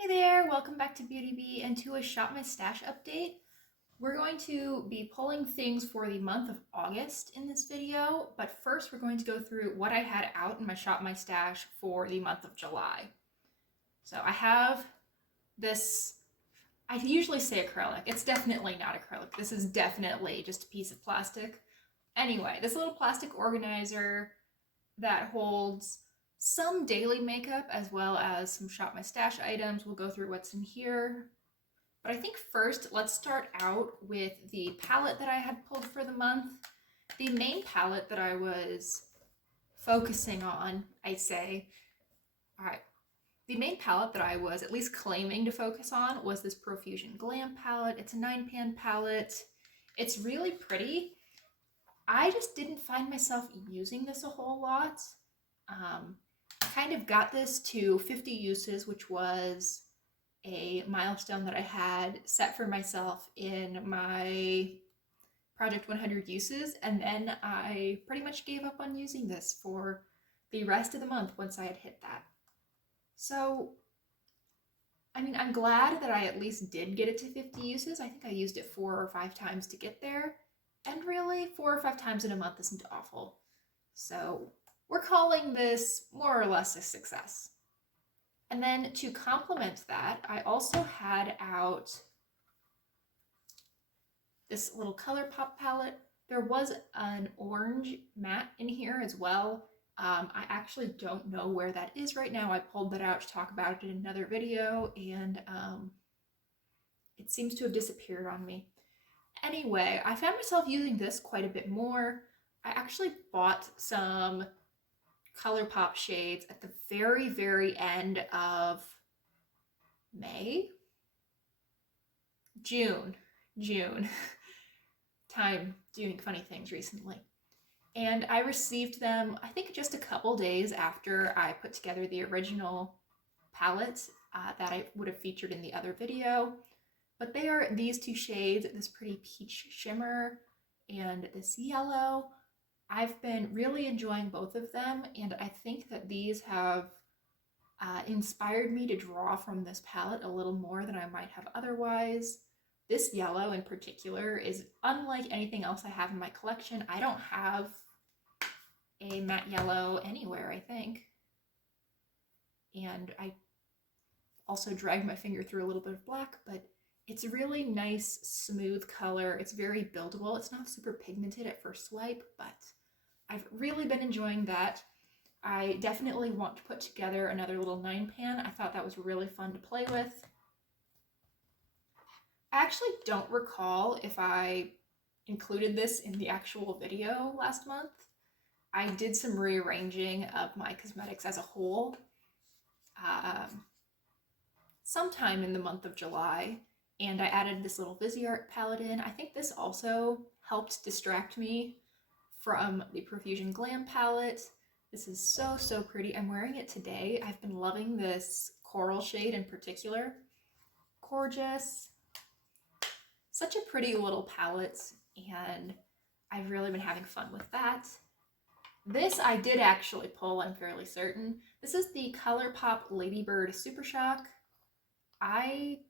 Hey there, welcome back to Beauty Bee and to a Shop My Stash update. We're going to be pulling things for the month of August in this video, but first we're going to go through what I had out in my Shop My Stash for the month of July. So I have this, I usually say acrylic. It's definitely not acrylic. This is definitely just a piece of plastic. Anyway, this little plastic organizer that holds some daily makeup as well as some Shop My Stash items. We'll go through what's in here. But I think first, let's start out with the palette that I had pulled for the month. The main palette that I was focusing on, I'd say, all right, the main palette that I was at least claiming to focus on was this Profusion Glam palette. It's a 9-pan palette. It's really pretty. I just didn't find myself using this a whole lot. I kind of got this to 50 uses, which was a milestone that I had set for myself in my Project 100 uses, and then I pretty much gave up on using this for the rest of the month once I had hit that. So, I mean, I'm glad that I at least did get it to 50 uses. I think I used it 4 or 5 times to get there, and really 4 or 5 times in a month isn't awful. So we're calling this more or less a success. And then to complement that, I also had out this little ColourPop palette. There was an orange matte in here as well. I actually don't know where that is right now. I pulled that out to talk about it in another video, and it seems to have disappeared on me. Anyway, I found myself using this quite a bit more. I actually bought some ColourPop shades at the very end of June. Time doing funny things recently. And I received them, I think, just a couple days after I put together the original palette that I would have featured in the other video. But they are these two shades, this pretty peach shimmer and this yellow. I've been really enjoying both of them, and I think that these have inspired me to draw from this palette a little more than I might have otherwise. This yellow in particular is unlike anything else I have in my collection. I don't have a matte yellow anywhere, I think. And I also dragged my finger through a little bit of black, but it's a really nice, smooth color. It's very buildable. It's not super pigmented at first swipe, but I've really been enjoying that. I definitely want to put together another little 9-pan. I thought that was really fun to play with. I actually don't recall if I included this in the actual video last month. I did some rearranging of my cosmetics as a whole sometime in the month of July, and I added this little Viseart palette in. I think this also helped distract me from the Profusion Glam palette. This is so pretty. I'm wearing it today. I've been loving this coral shade in particular. Gorgeous. Such a pretty little palette, and I've really been having fun with that. This I did actually pull, I'm fairly certain. This is the ColourPop Ladybird Super Shock. I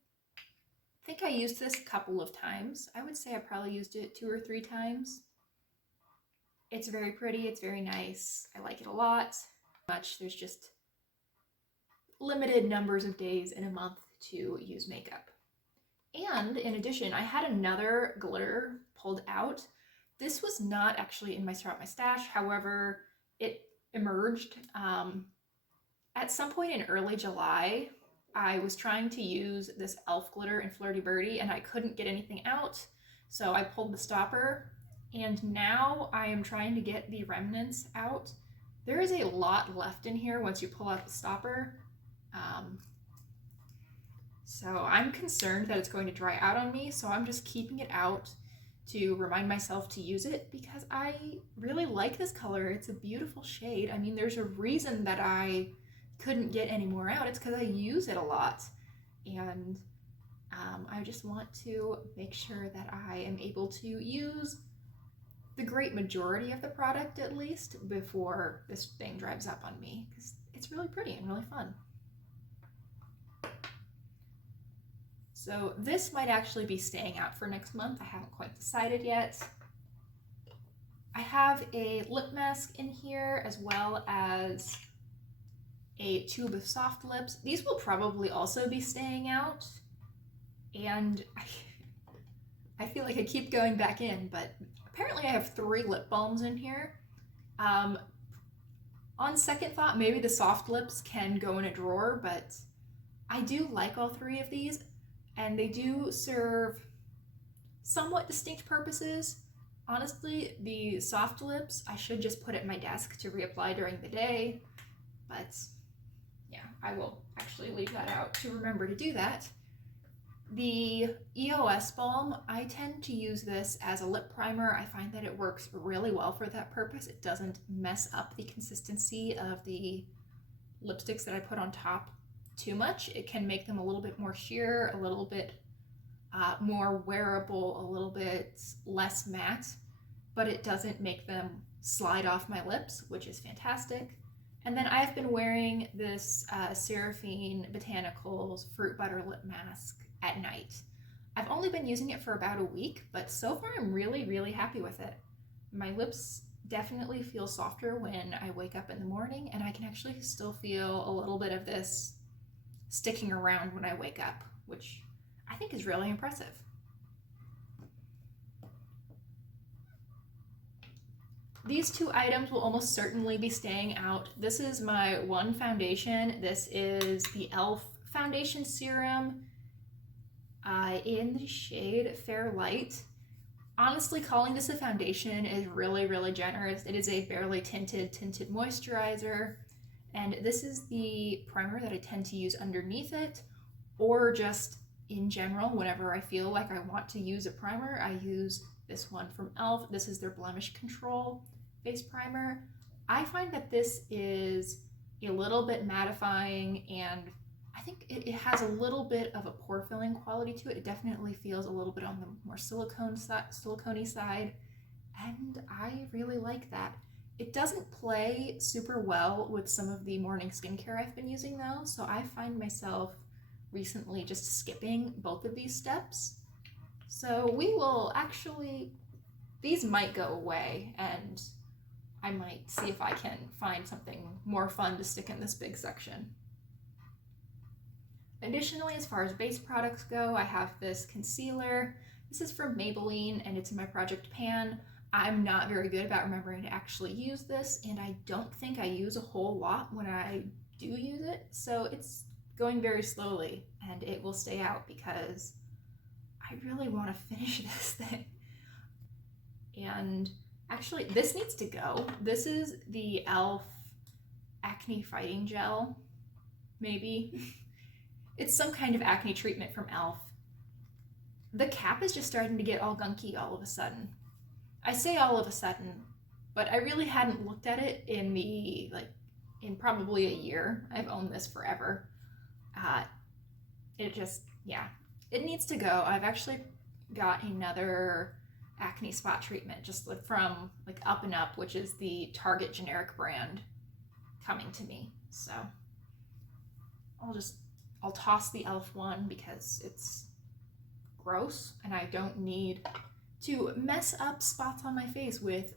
think I used this a couple of times. I would say I probably used it 2 or 3 times. It's very pretty, it's very nice. I like it a lot. There's just limited numbers of days in a month to use makeup. And in addition, I had another glitter pulled out. This was not actually in my Shop My Stash, however, it emerged at some point in early July. I was trying to use this e.l.f. glitter in Flirty Birdie and I couldn't get anything out, so I pulled the stopper, and now I am trying to get the remnants out. There is a lot left in here once you pull out the stopper. So I'm concerned that it's going to dry out on me, so I'm just keeping it out to remind myself to use it because I really like this color. It's a beautiful shade. I mean, there's a reason that I couldn't get any more out. It's because I use it a lot. And I just want to make sure that I am able to use the great majority of the product at least before this thing dries up on me, because it's really pretty and really fun. So this might actually be staying out for next month. I haven't quite decided yet. I have a lip mask in here as well as a tube of soft lips. These will probably also be staying out. And I feel like I keep going back in, but apparently I have 3 lip balms in here. On second thought, maybe the soft lips can go in a drawer, but I do like all 3 of these, and they do serve somewhat distinct purposes. Honestly, the soft lips I should just put at my desk to reapply during the day, but yeah, I will actually leave that out to remember to do that. The EOS balm, I tend to use this as a lip primer. I find that it works really well for that purpose. It doesn't mess up the consistency of the lipsticks that I put on top too much. It can make them a little bit more sheer, a little bit more wearable, a little bit less matte, but it doesn't make them slide off my lips, which is fantastic. And then I've been wearing this Seraphine Botanicals Fruit Butter Lip Mask at night. I've only been using it for about a week, but so far I'm really, really happy with it. My lips definitely feel softer when I wake up in the morning, and I can actually still feel a little bit of this sticking around when I wake up, which I think is really impressive. These 2 items will almost certainly be staying out. This is my one foundation. This is the e.l.f. Foundation Serum in the shade Fair Light. Honestly, calling this a foundation is really, really generous. It is a barely tinted moisturizer, and this is the primer that I tend to use underneath it, or just in general, whenever I feel like I want to use a primer, I use this one from e.l.f. This is their Blemish Control face primer. I find that this is a little bit mattifying, and I think it has a little bit of a pore filling quality to it. It definitely feels a little bit on the more silicone-y side, and I really like that. It doesn't play super well with some of the morning skincare I've been using though, so I find myself recently just skipping both of these steps. So we will actually, these might go away, and I might see if I can find something more fun to stick in this big section. Additionally, as far as base products go, I have this concealer. This is from Maybelline, and it's in my Project Pan. I'm not very good about remembering to actually use this, and I don't think I use a whole lot when I do use it, so it's going very slowly, and it will stay out because I really want to finish this thing. And actually, this needs to go. This is the e.l.f. Acne Fighting Gel, maybe. It's some kind of acne treatment from e.l.f. The cap is just starting to get all gunky all of a sudden. I say all of a sudden, but I really hadn't looked at it in probably a year. I've owned this forever. It needs to go. I've actually got another acne spot treatment just from Up and Up, which is the Target generic brand, coming to me. So I'll toss the e.l.f. one because it's gross and I don't need to mess up spots on my face with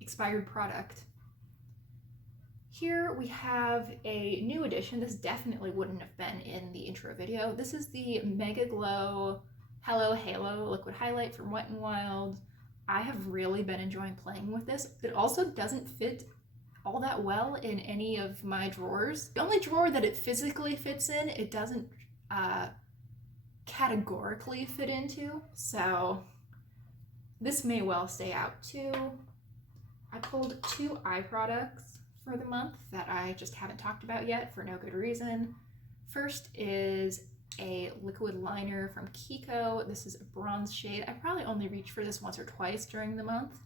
expired product. Here we have a new addition. This definitely wouldn't have been in the intro video. This is the Mega Glow Hello Halo Liquid Highlight from Wet n Wild. I have really been enjoying playing with this. It also doesn't fit all that well in any of my drawers. The only drawer that it physically fits in, it doesn't categorically fit into, so this may well stay out too. I pulled 2 eye products for the month that I just haven't talked about yet for no good reason. First is a liquid liner from Kiko. This is a bronze shade. I probably only reached for this once or twice during the month.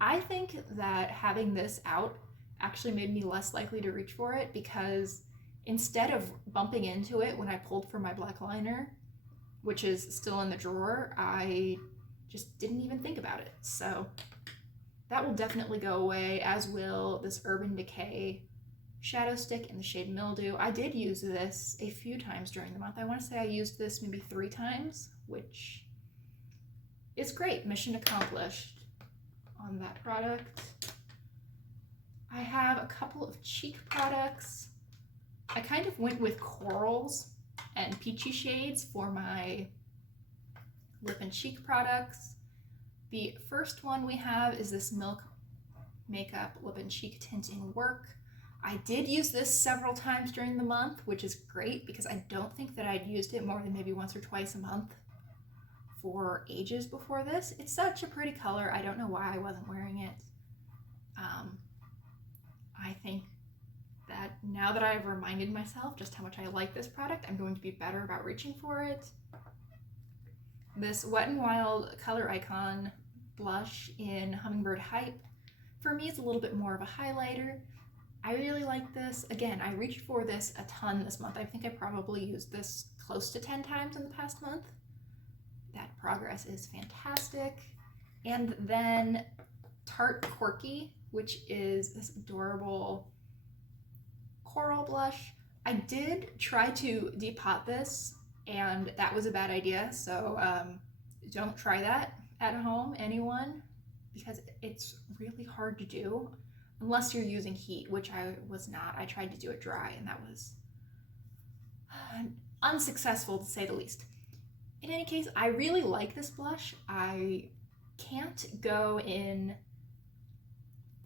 I think that having this out actually made me less likely to reach for it, because instead of bumping into it when I pulled for my black liner, which is still in the drawer, I just didn't even think about it. So that will definitely go away, as will this Urban Decay shadow stick in the shade Mildew. I did use this a few times during the month. I want to say I used this maybe 3 times, which is great. Mission accomplished on that product. I have a couple of cheek products. I kind of went with corals and peachy shades for my lip and cheek products. The first one we have is this Milk Makeup Lip and Cheek Tinting Work. I did use this several times during the month, which is great because I don't think that I'd used it more than maybe once or twice a month for ages before this. It's such a pretty color. I don't know why I wasn't wearing it. I think that now that I've reminded myself just how much I like this product, I'm going to be better about reaching for it. This Wet n Wild Color Icon blush in Hummingbird Hype, for me, it's a little bit more of a highlighter. I really like this. Again, I reached for this a ton this month. I think I probably used this close to 10 times in the past month. That progress is fantastic. And then Tarte Corky, which is this adorable coral blush. I did try to depot this, and that was a bad idea, so don't try that at home, anyone, because it's really hard to do unless you're using heat, which I was not. I tried to do it dry, and that was unsuccessful, to say the least. In any case, I really like this blush. I can't go in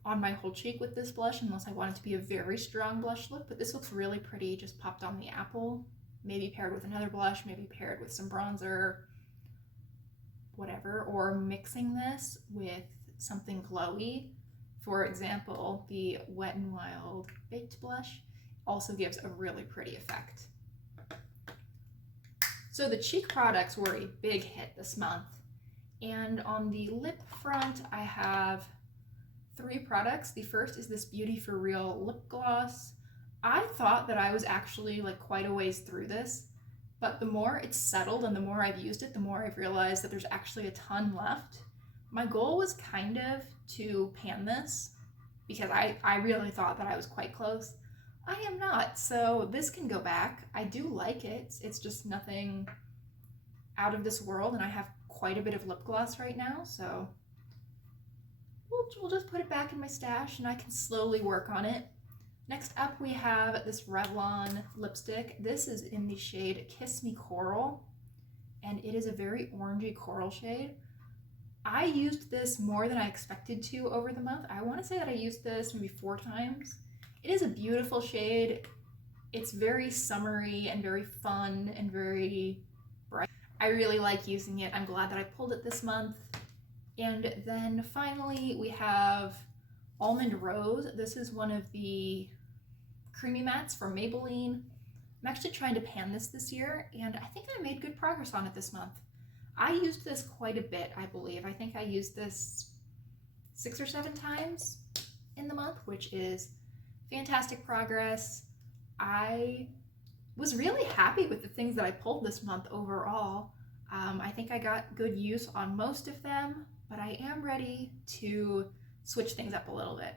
on my whole cheek with this blush unless I want it to be a very strong blush look, but this looks really pretty just popped on the apple, maybe paired with another blush, maybe paired with some bronzer, whatever, or mixing this with something glowy. For example, the Wet n Wild Baked blush also gives a really pretty effect. So the cheek products were a big hit this month, and on the lip front I have 3 products. The first is this Beauty for Real lip gloss. I thought that I was actually like quite a ways through this, but the more it's settled and the more I've used it, the more I've realized that there's actually a ton left. My goal was kind of to pan this because I really thought that I was quite close. I am not, so this can go back. I do like it. It's just nothing out of this world, and I have quite a bit of lip gloss right now, so we'll just put it back in my stash and I can slowly work on it. Next up we have this Revlon lipstick. This is in the shade Kiss Me Coral, and it is a very orangey coral shade. I used this more than I expected to over the month. I want to say that I used this maybe 4 times. It is a beautiful shade. It's very summery and very fun and very bright. I really like using it. I'm glad that I pulled it this month. And then finally we have Almond Rose. This is one of the creamy mattes from Maybelline. I'm actually trying to pan this year, and I think I made good progress on it this month. I used this quite a bit, I believe. I think I used this 6 or 7 times in the month, which is fantastic progress. I was really happy with the things that I pulled this month overall. I think I got good use on most of them, but I am ready to switch things up a little bit.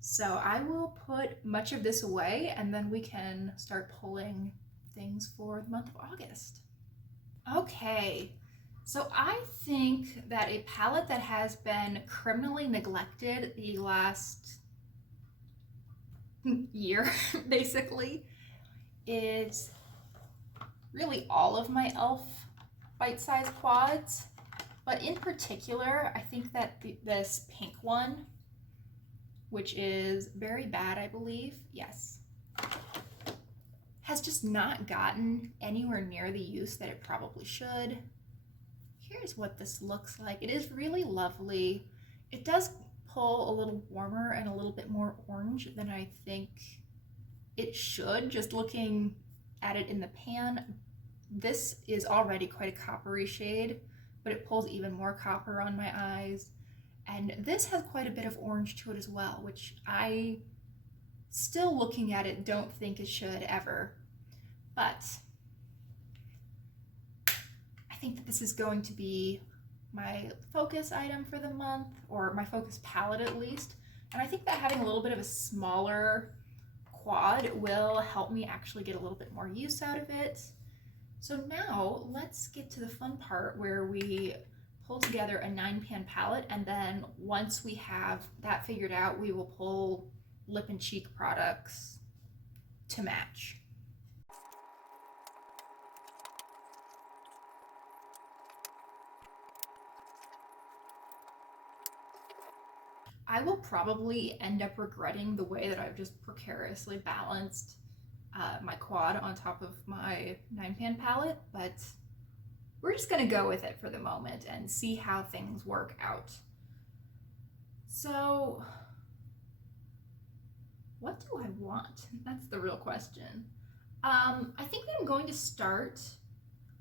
So I will put much of this away, and then we can start pulling things for the month of August. Okay, so I think that a palette that has been criminally neglected the last year, basically, is really all of my e.l.f. bite-sized quads. But in particular, I think that this pink one, which is Very Bad, I believe, yes, has just not gotten anywhere near the use that it probably should. Here's what this looks like. It is really lovely. It does pull a little warmer and a little bit more orange than I think it should, just looking at it in the pan. This is already quite a coppery shade, but it pulls even more copper on my eyes. And this has quite a bit of orange to it as well, which I, still looking at it, don't think it should ever. But I think that this is going to be my focus item for the month, or my focus palette at least. And I think that having a little bit of a smaller quad will help me actually get a little bit more use out of it. So now let's get to the fun part where we pull together a 9-pan palette, and then once we have that figured out, we will pull lip and cheek products to match. I will probably end up regretting the way that I've just precariously balanced my quad on top of my 9-pan palette, but we're just gonna go with it for the moment and see how things work out. So, what do I want? That's the real question. I think that I'm going to start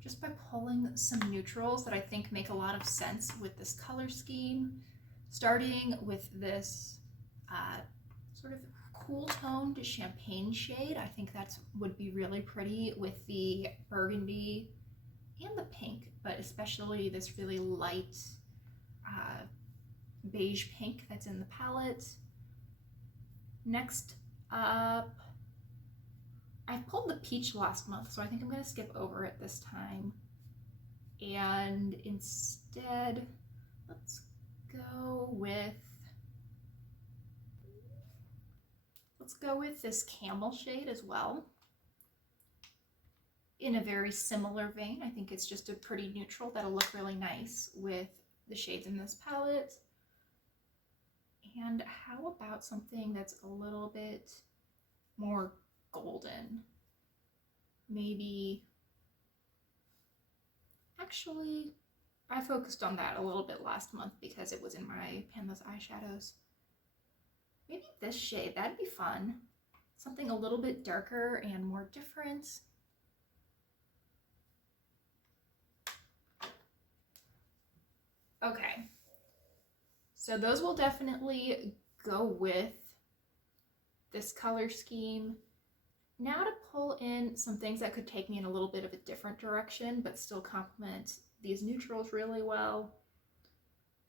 just by pulling some neutrals that I think make a lot of sense with this color scheme, starting with this sort of cool toned champagne shade. I think that would be really pretty with the burgundy and the pink, but especially this really light beige pink that's in the palette. Next up, I pulled the peach last month, so I think I'm going to skip over it this time. And instead, let's go with this camel shade as well. In a very similar vein, I think it's just a pretty neutral that'll look really nice with the shades in this palette. And how about something that's a little bit more golden? Maybe, actually, I focused on that a little bit last month because it was in my Panless eyeshadows. Maybe this shade, that'd be fun. Something a little bit darker and more different. Okay, so those will definitely go with this color scheme. Now to pull in some things that could take me in a little bit of a different direction, but still complement these neutrals really well.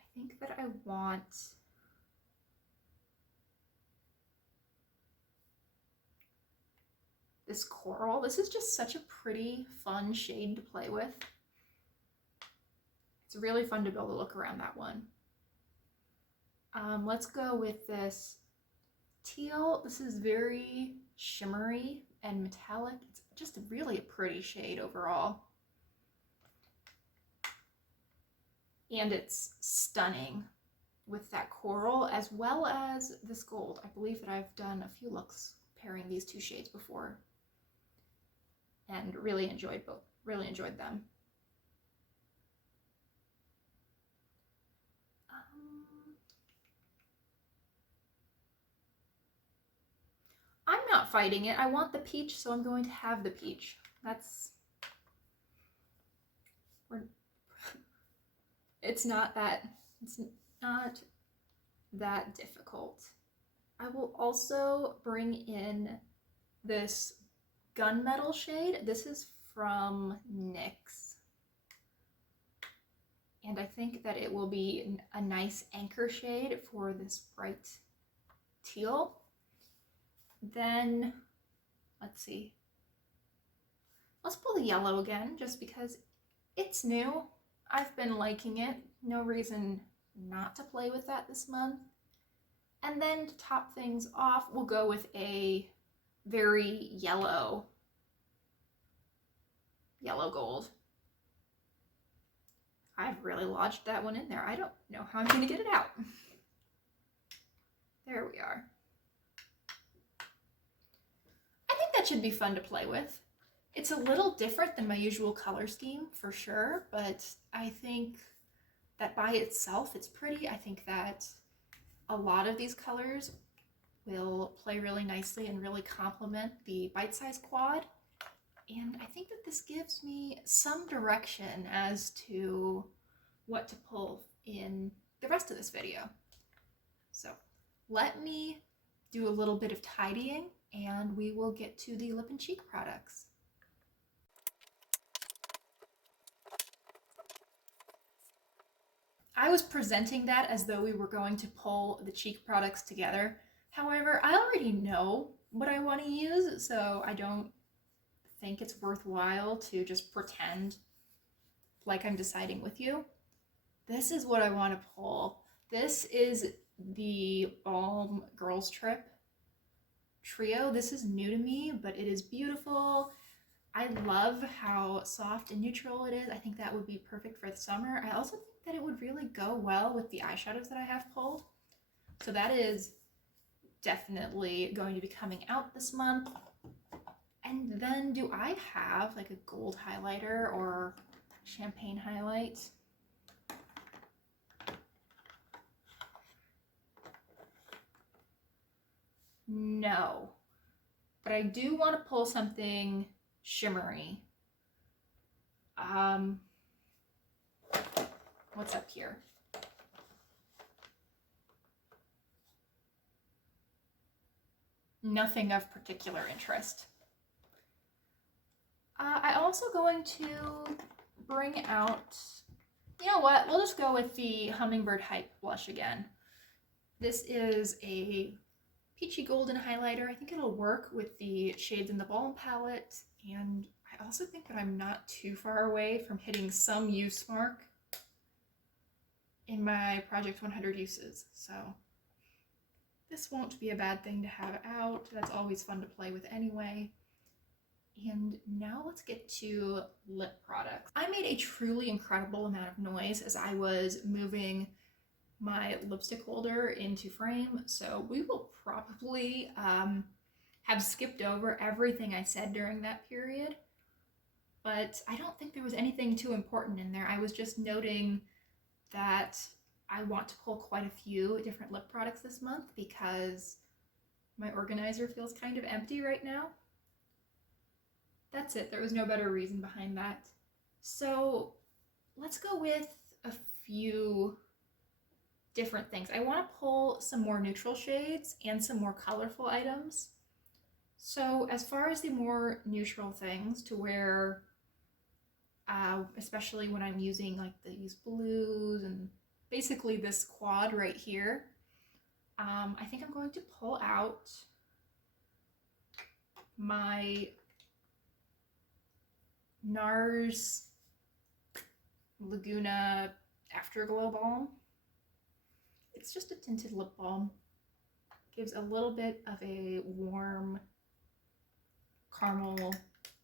I think that I want this coral. This is just such a pretty, fun shade to play with. It's really fun to be able to look around that one. Let's go with this teal. This is very shimmery and metallic. It's just really a pretty shade overall. And it's stunning with that coral as well as this gold. I believe that I've done a few looks pairing these two shades before and really enjoyed them. I'm not fighting it. I want the peach, so I'm going to have the peach. It's not that difficult. I will also bring in this gunmetal shade. This is from NYX. And I think that it will be a nice anchor shade for this bright teal. Then, let's see. Let's pull the yellow again, just because it's new. I've been liking it. No reason not to play with that this month. And then to top things off, we'll go with a very yellow gold. I've really lodged that one in there. I don't know how I'm going to get it out. There we are. I think that should be fun to play with. It's a little different than my usual color scheme for sure, but I think that by itself it's pretty. I think that a lot of these colors will play really nicely and really complement the bite-size quad. And I think that this gives me some direction as to what to pull in the rest of this video. So let me do a little bit of tidying and we will get to the lip and cheek products. I was presenting that as though we were going to pull the cheek products together. However, I already know what I want to use, so I don't think it's worthwhile to just pretend like I'm deciding with you. This is what I want to pull. This is the Balm Girls Trip trio. This is new to me, but it is beautiful. I love how soft and neutral it is. I think that would be perfect for the summer. I also think that it would really go well with the eyeshadows that I have pulled. So that is definitely going to be coming out this month. And then do I have like a gold highlighter or champagne highlight? No, but I do want to pull something shimmery. What's up here? Nothing of particular interest. I'm also going to bring out, you know what, we'll just go with the Hummingbird Hype blush again. This is a peachy golden highlighter. I think it'll work with the shades in the Balm palette, and I also think that I'm not too far away from hitting some use mark in my Project 100 uses, so this won't be a bad thing to have out. That's always fun to play with anyway. And now let's get to lip products. I made a truly incredible amount of noise as I was moving my lipstick holder into frame, so we will probably have skipped over everything I said during that period, but I don't think there was anything too important in there. I was just noting that I want to pull quite a few different lip products this month because my organizer feels kind of empty right now. That's it. There was no better reason behind that. So let's go with a few different things. I want to pull some more neutral shades and some more colorful items. So as far as the more neutral things, to where especially when I'm using like these blues and basically this quad right here, I think I'm going to pull out my NARS Laguna Afterglow Balm. It's just a tinted lip balm. Gives a little bit of a warm caramel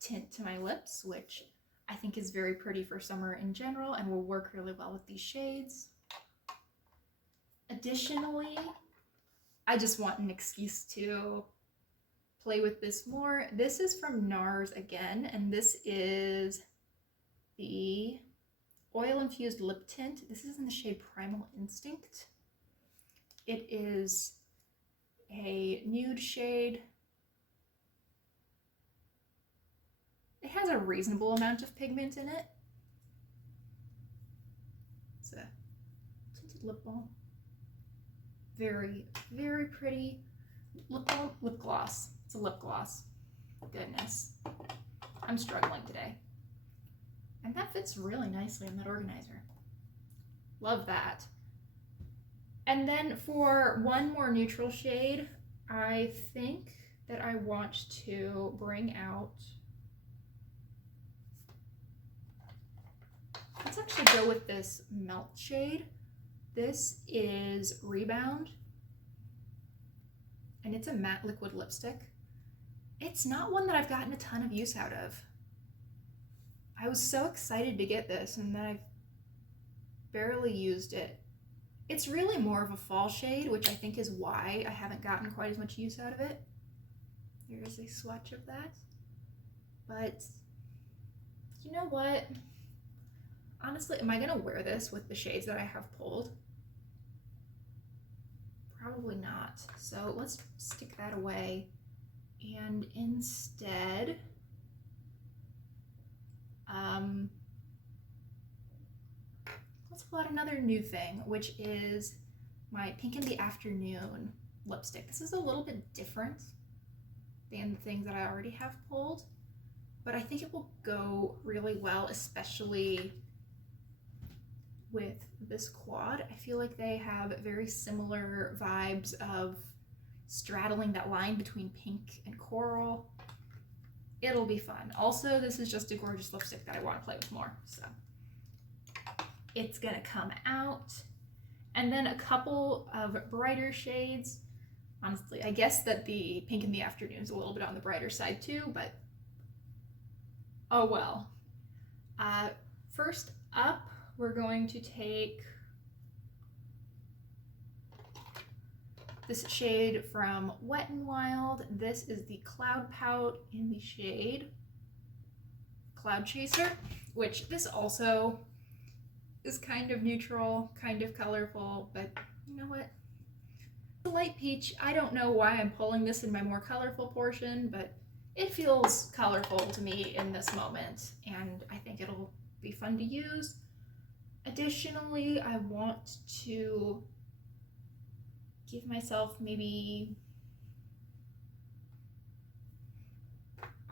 tint to my lips, which I think is very pretty for summer in general and will work really well with these shades. Additionally, I just want an excuse to play with this more. This is from NARS again, and this is the Oil Infused Lip Tint. This is in the shade Primal Instinct. It is a nude shade. It has a reasonable amount of pigment in it. It's a tinted lip balm. Very, very pretty. Lip balm, lip gloss. It's a lip gloss. Goodness. I'm struggling today. And that fits really nicely in that organizer. Love that. And then for one more neutral shade, I think that I want to bring out, let's actually go with this Melt shade. This is Rebound, and it's a matte liquid lipstick. It's not one that I've gotten a ton of use out of. I was so excited to get this, and then I've barely used it. It's really more of a fall shade, which I think is why I haven't gotten quite as much use out of it. Here's a swatch of that. But you know what? Honestly, am I gonna wear this with the shades that I have pulled? Probably not. So let's stick that away. And instead, let's pull out another new thing, which is my Pink in the Afternoon lipstick. This is a little bit different than the things that I already have pulled, but I think it will go really well, especially with this quad. I feel like they have very similar vibes of straddling that line between pink and coral. It'll be fun. Also, this is just a gorgeous lipstick that I want to play with more, so it's gonna come out. And then a couple of brighter shades. Honestly, I guess that the Pink in the Afternoon is a little bit on the brighter side too, but oh well. First up, we're going to take this shade from Wet n Wild. This is the Cloud Pout in the shade Cloud Chaser, which this also is kind of neutral, kind of colorful, but you know what? The light peach, I don't know why I'm pulling this in my more colorful portion, but it feels colorful to me in this moment, and I think it'll be fun to use. Additionally, I want to give myself maybe...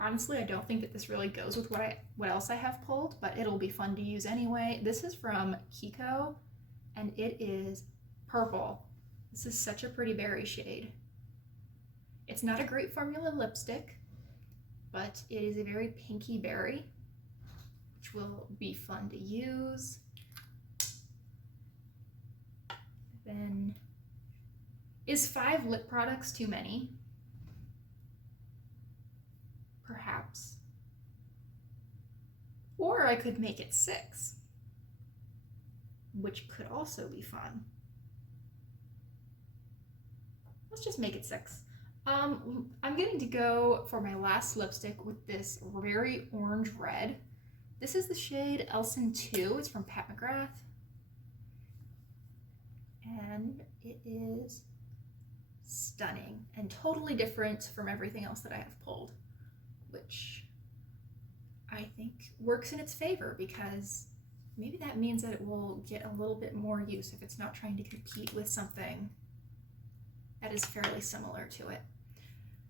Honestly, I don't think that this really goes with what else I have pulled, but it'll be fun to use anyway. This is from Kiko, and it is purple. This is such a pretty berry shade. It's not a great formula lipstick, but it is a very pinky berry, which will be fun to use. Then, is 5 lip products too many? Perhaps. Or I could make it 6, which could also be fun. Let's just make it 6. I'm going to go for my last lipstick with this very orange red. This is the shade Elson 2. It's from Pat McGrath. And it is stunning and totally different from everything else that I have pulled, which I think works in its favor because maybe that means that it will get a little bit more use if it's not trying to compete with something that is fairly similar to it.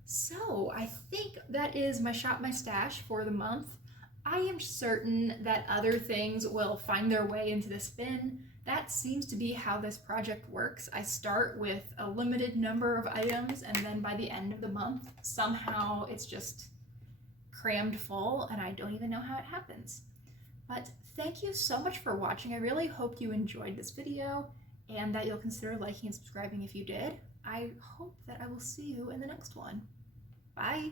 So I think that is my Shop My Stash for the month. I am certain that other things will find their way into this bin. That seems to be how this project works. I start with a limited number of items, and then by the end of the month, somehow it's just crammed full, and I don't even know how it happens. But thank you so much for watching. I really hope you enjoyed this video, and that you'll consider liking and subscribing if you did. I hope that I will see you in the next one. Bye!